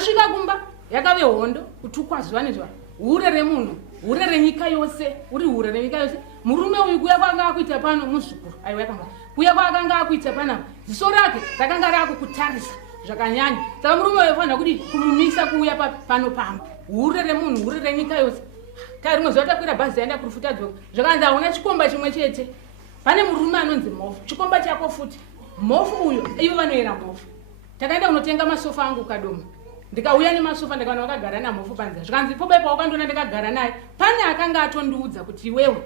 Svika kumba yakave hondo kutukwa zuva nezuva, hure remunhu, hure renyika yose, uri hure renyika yose. Murume uyu kuya kwanga akuita pano muzukuru aiwa yakanga kuya kwanga akuita pana ziso rake rakanga rakukutarisa zvakanyanya. Saka murume uyu fanira kuti kumumisa kuuya pano pamba, hure remunhu, hure renyika yose. Kai rimwe zuva takwira bhazi yaenda kurufuta dzoka zvakanzi hauna chikomba chimwe chete. Pane murume anonzi Mhofu, chikomba chako futi. Mhofu uyo ivo vanoera Mhofu. Takaenda kunotenga masofa angu kadomo, ndikauya nemasofa ndikaona wakagara naMhofu panze. Zvikanzi pobai pawakandoona ndakagara naye pane akanga atondiudza kuti iwewe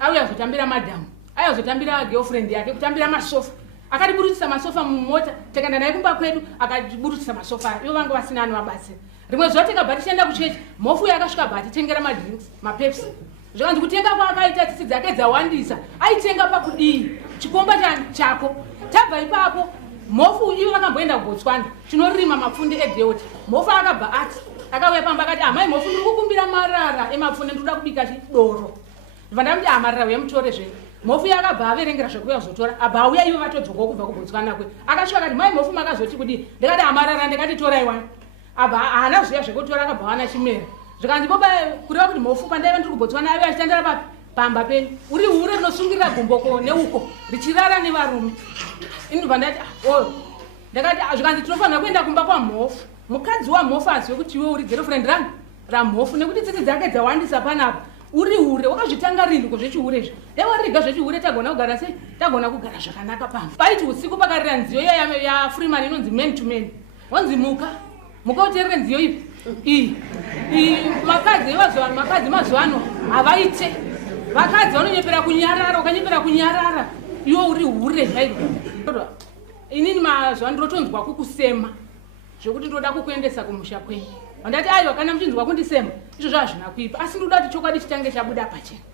auya zotambira madhamu, aya zotambira girlfriend yake kutambira masofa. Akatiburutisa masofa mumota, takaenda naye kumba kwedu akatiburutisa masofa. Ivo vanga vasina anovabatsira. Rimwe zuva tikabva tichienda kuchechi, Mhofu uyu akasvika bva atitengera madrinks, mapepsi. Zvikanzi kutenga kwaakaita tsitsi dzake dzawandisa, aitenga pakudii chikomba chako. Tabva ipapo Mhofu ivo vakamboenda kuBotswana chinorima mapfunde edheuti. Mhofu akabva ati akauya pamba akati amai Mhofu ndiri kukumbira marara emapfunde ndoda kubika chidoro. Ndibva ndamuti marara uya mutore zvenyu. Mhofu yakabva averengera zvekuya kuzotora abva auya ivo vatodzoka kubva kuBotswana kwe. Akasvika akati mai Mhofu makazoti kudii? Ndikati marara ndikati torai wani. Abva haana zviya zvekutora akabva wana chimera. Zvikanzi boba kureva kuti Mhofu pandaiva ndiri kuBotswana aiva achitandira pamba penyu. Uri hure rinosungirira gumboko neuko richirara nevarume. Ndibva ndati ndakati zvikanzi tinofanira kuenda kumba kwaMhofu. Mukadzi waMhofu azive kuti iwe uri girlfriend raMhofu nekuti tsitsi dzake dzawandisa panapa. Uri hure wakazvitanga riniko zvechihure izvi? Daiwariga zvechihure tagona kugara sei? Tagona kugara zvakanaka pamba. Paiti usiku pakarira nziyo ya Freeman inonzi Man to Man. Wanzi muka uteerere nziyo ipi? Makadzi mazuva ano havaite. Vakadzi vanonyepera kunyarara, ukanyepera kunyarara iwe uri hure. Inini mazuva ndirotonzwa kukusema zvokuti ndoda kukuendesa kumusha kwenyu. Ndati aiwa kana muchinzwa kundisema izvo zvazvina kuipa, asi ndoda kuti chokwadi chitange chabuda pachena.